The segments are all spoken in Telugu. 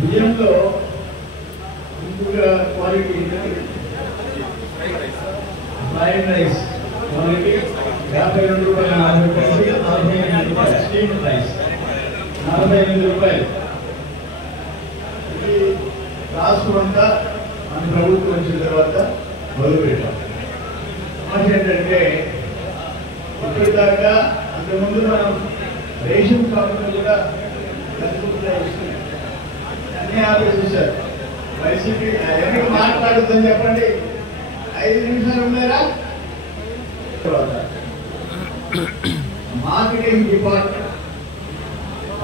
బియ్యంలో ముందుగా క్వాలిటీ ఫ్రైడ్ రైస్ క్వాలిటీ 52 రూపాయలు 45 రూపాయలు స్టీమ్ రైస్ 45 రూపాయలు. ఇది రాష్ట్రం అంతా మన ప్రభుత్వం వచ్చిన తర్వాత మొదలుపెట్టాం. ఏంటంటే ఇప్పటిదాకా అంతకుముందు మనం రేషన్ షాపులు కూడా అన్ని ఆపేసేసారు. వైసీపీ ఎందుకు మాట్లాడుతుందని చెప్పండి. 5 నిమిషాలు ఉన్నారా? తర్వాత మార్కెటింగ్ డిపార్ట్మెంట్,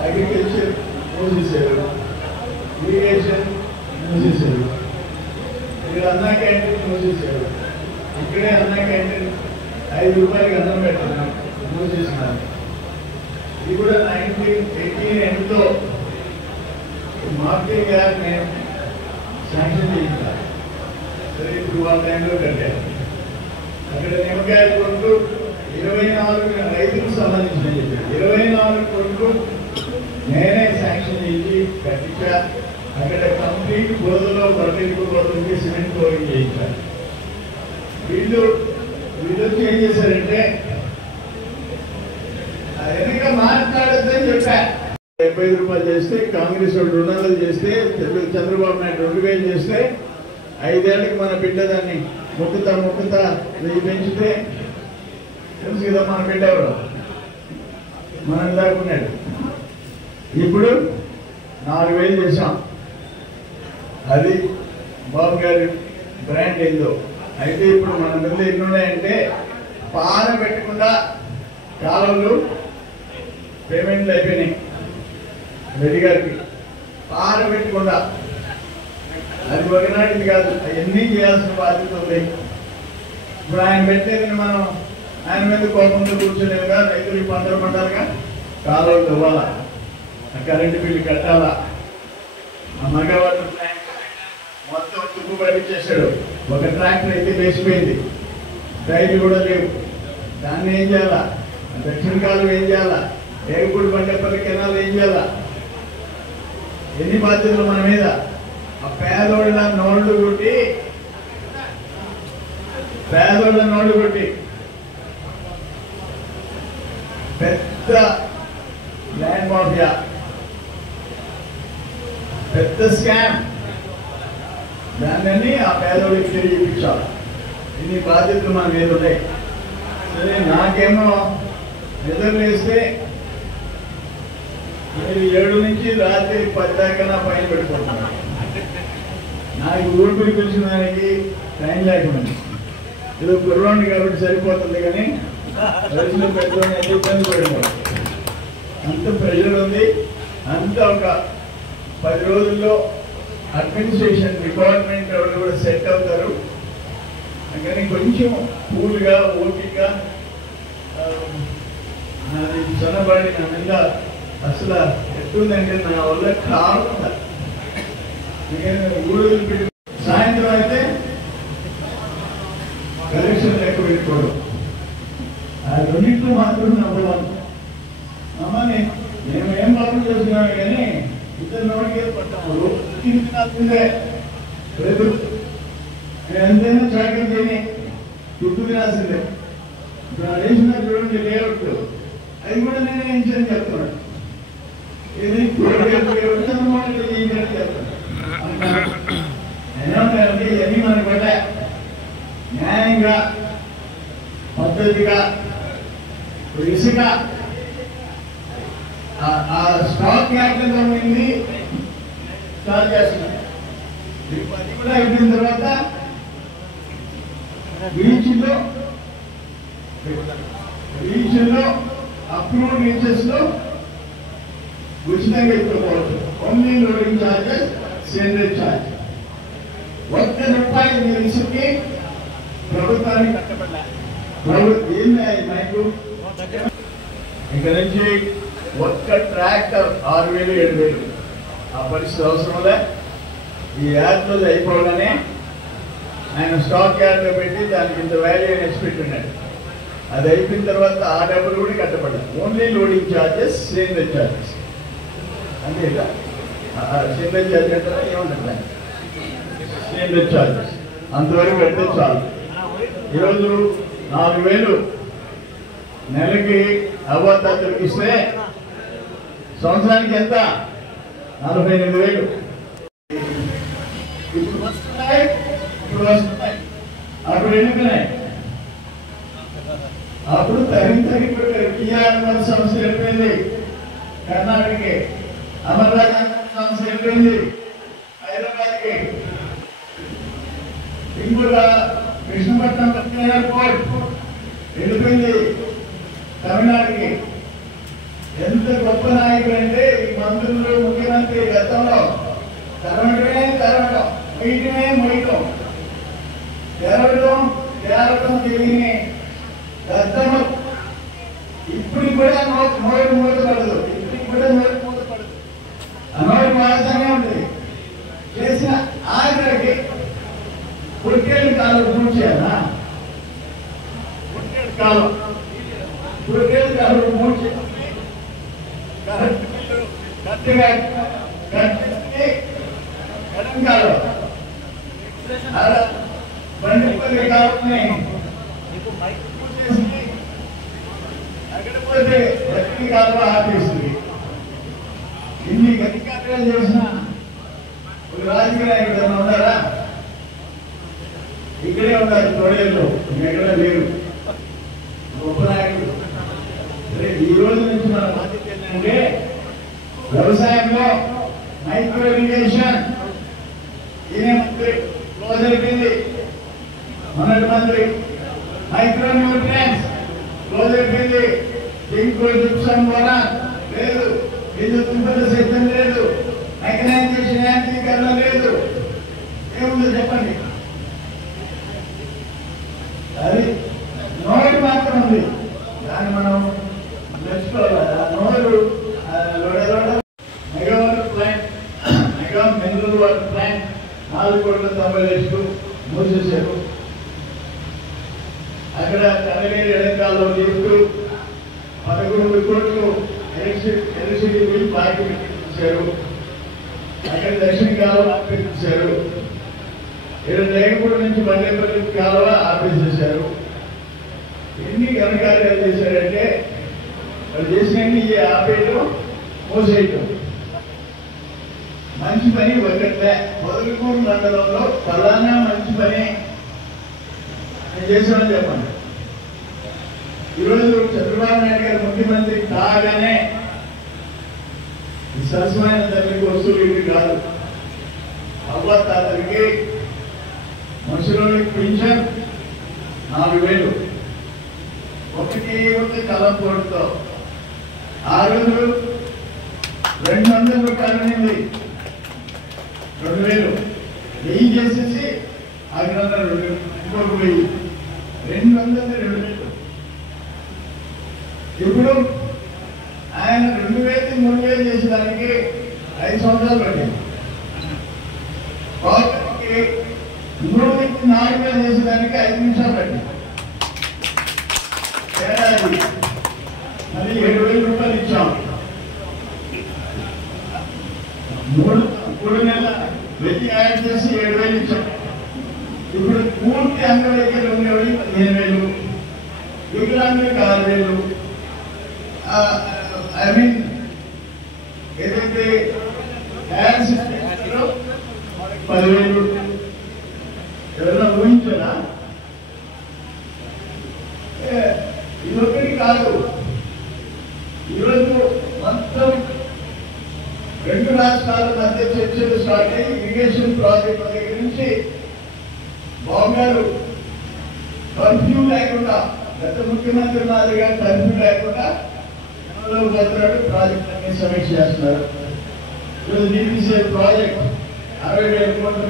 అగ్రికల్చర్ మూసేశారు, ఇరిగేషన్ మూసేశారు, ఇక్కడ అన్నా క్యాంటీన్ మూసేశారు. ఇక్కడే అన్నా క్యాంటీన్ 5 రూపాయలకి అన్నం పెడుతున్నాం మూసేసినారు. ఇది కూడా 1918 ఎండ్లో మార్కెటింగ్ యాక్ట్ నేను శాంక్షన్ చేయించాను. సరే ఇప్పుడు వాళ్ళ టైంలో కట్టారు. అక్కడ నిమ్మకాయల కొరకు 24 రైతులకు సంబంధించిన 24 కొరకు నేనే శాంక్షన్ చేసి కట్టించా. అక్కడ కంప్లీట్ బోధలో పర్టికు బోధలకి సిమెంట్ ఫ్లోరింగ్ చేయించారు. వీళ్ళు ఏం చేశారంటే వెనక మాట్లాడద్దని చెప్పా. 75 రూపాయలు చేస్తే కాంగ్రెస్ వాళ్ళు 200 చేస్తే, చంద్రబాబు నాయుడు 2000 చేస్తే 5 ఏళ్ళకి మన బిడ్డ దాన్ని మొక్కుతా 1000 పెంచితే తెలుసు కదా మన బిడ్డ ఎవరు మనం దాక్కున్నాడు. ఇప్పుడు 4000 చేసాం. అది బాబు గారి బ్రాండ్ ఏందో. అయితే ఇప్పుడు మన ముందు ఎన్ని ఉన్నాయంటే పాన పెట్టకుండా కాలంలో పేమెంట్లు అయిపోయినాయి. రెడ్డి గారికి పాన పెట్టకుండా అది ఒకనాటిది కాదు, అవన్నీ చేయాల్సిన బాధ్యత ఉంది. ఇప్పుడు ఆయన పెట్టేది మనం ఆయన మీద కోపంతో కూర్చోలేదుగా. రైతులు పంటలు పండాలిగా, కాలువలు తవ్వాలా, కరెంటు బిల్లు కట్టాలా. ఆ మగవాళ్ళు మొత్తం తుప్పు పట్టించేశాడు. ఒక ట్రాక్టర్ అయితే వేసిపోయింది, టైర్లు కూడా లేవు. దాన్ని ఏం చేయాలా? దక్షిణ కాలం ఏం చేయాలా? ఏగుపూడి బండపల్లి కెనాల్ ఏం చేయాలా? ఎన్ని బాధ్యతలు మన మీద. ఆ పేదోళ్ళ నోళ్లు కొట్టి పెద్ద ల్యాండ్ మాఫియా, పెద్ద స్కామ్, దాన్ని ఆ పేదోళ్ళకి తిరిగి ఇప్పించాలి. ఇన్ని బాధ్యతలు మన మీద ఉన్నాయి. సరే, నాకేమో నిద్ర వేస్తే మీరు 7 నుంచి రాత్రి 10 దాకా పైన పెట్టుకుంటున్నాను. నాకు ఊపిరి పిలిచిన దానికి టైం లేకుండా ఏదో కుర్రోండి కాబట్టి సరిపోతుంది, కానీ రోజులు పెట్టుకొని ఎంత ఇబ్బంది పడిపోతుంది. అంత ప్రెషర్ ఉంది. అంత ఒక 10 రోజుల్లో అడ్మినిస్ట్రేషన్ డిపార్ట్మెంట్ వాళ్ళు కూడా సెట్ అవుతారు. కానీ కొంచెం కూల్గా ఓపిక నాది చొనబడి నా మీద అసలు ఎట్టుందంటే నా వల్ల కాకుండా ఊరు పెట్టి సాయంత్రం అయితే కలెక్షన్ లెక్క పెట్టుకోవడం. ఆ రెండింటిలో మాత్రం నవ్వడం. అమ్మని మేము ఏం పాపం చేస్తున్నాము, కానీ ఇద్దరు నోటికి పట్టాము తినాల్సిందే. రేపు ఎంతైనా చాకరీ చేయని తిప్పు తినాల్సిందే. అడిషనల్ చూడండి లేఅవుట్ అది కూడా నేనే వేయించని చెప్తున్నాను. ఇది ఇవన్నీ మనకు పడ్డా న్యాయంగా పద్ధతిగా ఇసుక ఆ స్టాక్ క్యాపిటల్ ఉంది స్టార్ట్ చేస్తున్నాం. అది కూడా అయిపోయిన తర్వాత బీచ్లో అప్రూవ్డ్ బీచెస్ లో ఉచితంగా ఇవ్వకూడదు. ఓన్లీ లోడింగ్ ఛార్జెస్, సేంద్రీయ ఛార్జ్. ₹1 మీరు ఇసుకి ప్రభుత్వానికి కట్టబడ్డా. ఏంది మైకు ఇక్కడ నుంచి ఒక్క ట్రాక్టర్ 6,000 7,000 ఆ పరిస్థితి అవసరంలే. ఈ యాడ్ రోజు అయిపోగానే ఆయన స్టాక్ యార్డ్లో పెట్టి దానికి ఇంత వాల్యూ అని ఎక్స్పెక్ట్ ఉన్నాడు. అది అయిపోయిన తర్వాత ఆ డబ్బులు కూడా కట్టబడ్డాయి. ఓన్లీ లోడింగ్ ఛార్జెస్, సేంద్రీయ ఛార్జెస్ అంతే. సేంద్రీయ ఛార్జ్ అంటారా ఏమంటారు? సేంద్రీయ ఛార్జెస్ అంతవరకు పెడితే చాలు. ఈరోజు 4,000 నెలకి అవ్వతాతలకు ఇస్తే సంవత్సరానికి ఎంత? 48,000. ఇప్పుడు వస్తున్నాయి. అప్పుడు ఎన్నుకున్నాయి. అప్పుడు తగిన టీఆర్ సంస్థ వెళ్ళిపోయింది కర్ణాటకకి, అమర్నాథ్ సంస్థ వెళ్ళిపోయింది హైదరాబాద్కి, ఇంకొక కృష్ణపట్నం ఎయిర్పోర్ట్ వెళ్ళిపోయింది తమిళనాడుకి. ఎంత గొప్ప నాయకుడు అంటే ఈ మంత్రులు, ముఖ్యమంత్రి గతంలో తరవటమే మొయ్యటం తేరటం తెలియని గతంలో ఇప్పుడు కూడా నోరు మూతపడదు. ఇప్పుడు కూడా నోరు మూతపడదు. నోరు మాత్రమే ఉంటుంది. చేసిన ఆఖరికి పుట్టేళ్ళు కాలం పూర్తి చేయాలా? పుట్టేళ్ళు కాలం పూర్తి కరెక్ట్గా కాలం బండిపల్లి కావాలని అక్కడ పోతే ఎక్కడి కాలువ ఆపేస్తుంది. ఇన్ని అధికారులు చేసిన ఒక రాజకీయ నాయకుడు ఉన్నారా? ఇక్కడే ఉన్నారు తోడేళ్ళు, ఎక్కడ లేరు. గొప్ప నాయకుడు. ఈ రోజు నుంచి మన బాధ్యత ఏంటంటే వ్యవసాయంలో మైక్రో ఇరిగేషన్ ఈయన మంత్రి క్లోజ్ అయిపోయింది. మొన్నటి మంత్రి మైక్రో న్యూట్రియన్స్ క్లోజ్ అయిపోయింది. జిప్సం బోరాన్ లేదు, విద్యుత్ ఉత్పత్తి సిద్ధం లేదు, మెకనైజేషన్ యాంత్రీకరణ లేదు. ఏముందో చెప్పండి? అది నోరు మాత్రం ఉంది. దాన్ని మనం తెచ్చుకోవాలి. నోరు mega water plant, mega mineral water plant 4,90,00,000 మూసేశారు. అక్కడ కనవేరు ఎడంకాల్లో లిఫ్ట్ 11 కోట్లు ఎలక్ట్రిసిటీ బిల్ బాకీ పెట్టించారు. అక్కడ దక్షిణ కాలువ ఆపేసేశారు. ఇక్కడ లేకపోవడం నుంచి మల్లెపల్లి కాలువ ఆపేసేశారు. ఎన్ని ఘనకార్యాలు చేశారంటే వాళ్ళు చేసినన్ని ఈ ఆపేయటం, మోసేయటం. మంచి పని ఒకట్లే. పొదలకూరు మండలంలో ఫలానా మంచి పని చేశామని చెప్పండి. ఈరోజు చంద్రబాబు నాయుడు గారు ముఖ్యమంత్రి కాగానే సరసమైన తల్లికి వస్తువులు ఇవి కాదు. అవ్వతాతలకి మనుషులకి పింఛన్ 4,000 ఒకటి కలం పోటుతో. ఆ రోజు 200 రూపాయలు నింది 2,000 వెయ్యి చేసేసి అక్కడ 2,000 2,000. ఇప్పుడు ఆయన 2,000 3,000 చేసేదానికి 5 సంవత్సరాలు పట్టింది. 3,000 చేసేదానికి 5 నిమిషాలు పట్టింది. ఏడాది మరి 7,000 రూపాయలు ఇచ్చాం. 3 నెలల వెయ్యి యాడ్ చేసి 7,000 ఇచ్చాం. ఇప్పుడు పూర్తి అంగవైకల్యం ఉండేవాడి 15,000. వికలాంగులకు 6,000, ఐ మీన్ ఏదైతే హ్యాండ్స్ 10,000 ఎవరైనా ఊహించారా? ఇదొకటి కాదు. ఈరోజు మొత్తం 2 రాష్ట్రాల మధ్య చర్చలు స్టార్ట్ అయ్యి ఇరిగేషన్ ప్రాజెక్ట్ దగ్గర నుంచి బాంగారు కర్ఫ్యూ లేకుండా, గత ముఖ్యమంత్రి మాదిరిగా కర్ఫ్యూ లేకుండా పోతున్నాడు. ప్రాజెక్ట్ అన్ని సమీక్ష చేస్తున్నారు. ఈరోజు DPCL ప్రాజెక్ట్ 60,000 కోట్ల